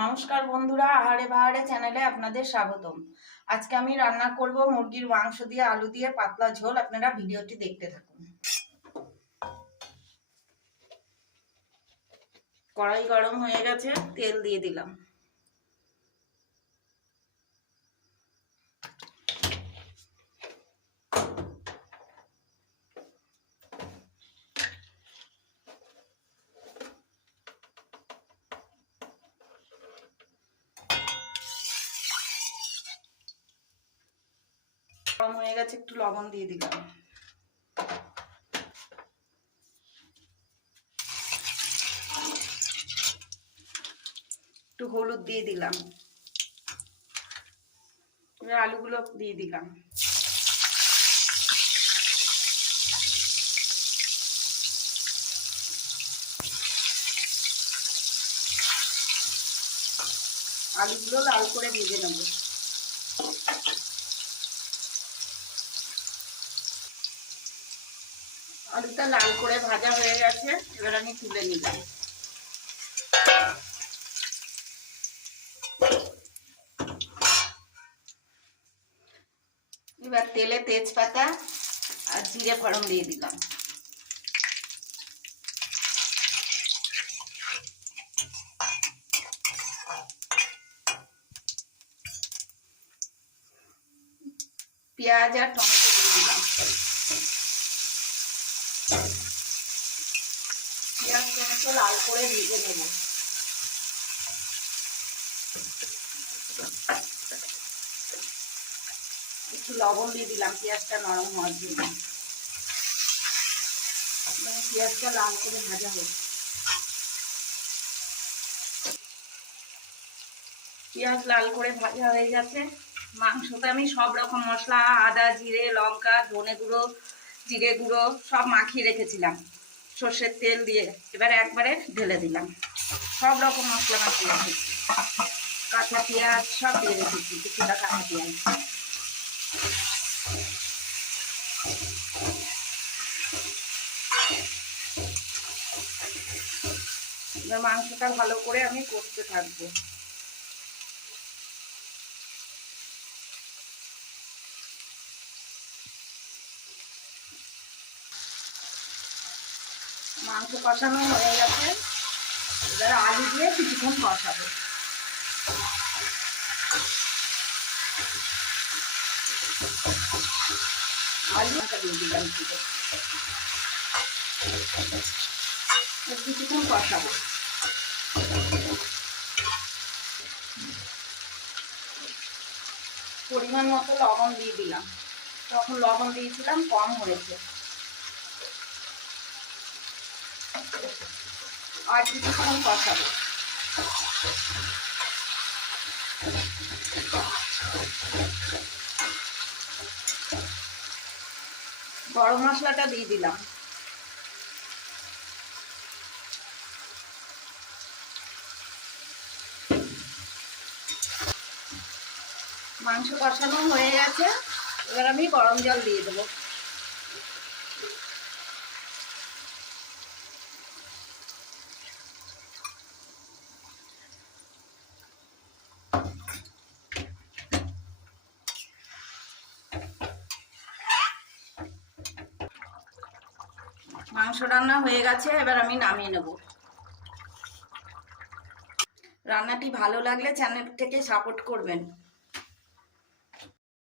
নমস্কার বন্ধুরা, আহারে বাহারে চ্যানেলে আপনাদের স্বাগতম। আজকে আমি রান্না করব মুরগির মাংস দিয়ে আলু দিয়ে পাতলা ঝোল। আপনারা ভিডিওটি দেখতে থাকুন। কড়াই গরম হয়ে গেছে, তেল দিয়ে দিলাম। গরম হয়ে গেছে, একটু লবণ দিয়ে দিলাম। একটু হলুদ দিয়ে দিলাম। এবার আলুগুলো দিয়ে দিলাম। আলুগুলো লাল করে ভেজে নেব। আলুটা লাল করে ভাজা হয়ে গেছে, এবার আমি তুলে নিলাম। এবার তেলে তেজপাতা আর জিরে ফোড়ন দিয়ে দিলাম। পেঁয়াজ আর টমেটো দিয়ে দিলাম। পেঁয়াজ টমেটো লাল করে ভেজে নেব। একটু লবণ দিয়ে দিলাম পেঁয়াজটা নরম হওয়ার জন্য। পেঁয়াজটা লাল করে ভাজা হচ্ছে। পেঁয়াজ লাল করে ভাজা হয়ে গেছে। মাংসতে আমি সব রকম মশলা, আদা, জিরে, লঙ্কা, ধনে গুঁড়ো, জিরে গুঁড়ো সব মাখিয়ে রেখেছিলাম সর্ষের তেল দিয়ে। এবার একবারে ঢেলে দিলাম। সব রকম মশলা মাখিয়ে রেখেছি। কাঁচা পেঁয়াজ সব দিয়ে রেখেছি, কিছুটা কাঁচা পেঁয়াজ। এবার মাংসটা ভালো করে আমি কষতে থাকবো। মাংস কষানো হয়ে গেছে, এবার আলু দিয়ে কিছুক্ষণ কষাবো। আলুটা দিয়ে দিলাম, কিছুক্ষণ কষাবো। পরিমাণ মতো লবণ দিয়ে দিলাম। তখন লবণ দিয়েছিলাম, কম হয়েছে। আর কিছুক্ষণ কষাবো। গরম মশলাটা দিয়ে দিলাম। মাংস কষানো হয়ে গেছে, এবার আমি গরম জল দিয়ে দেবো। মাংস রান্না হয়ে গেছে, এবার আমি নামিয়ে নেব। রান্নাটি ভালো লাগলে চ্যানেলটিকে সাপোর্ট করবেন।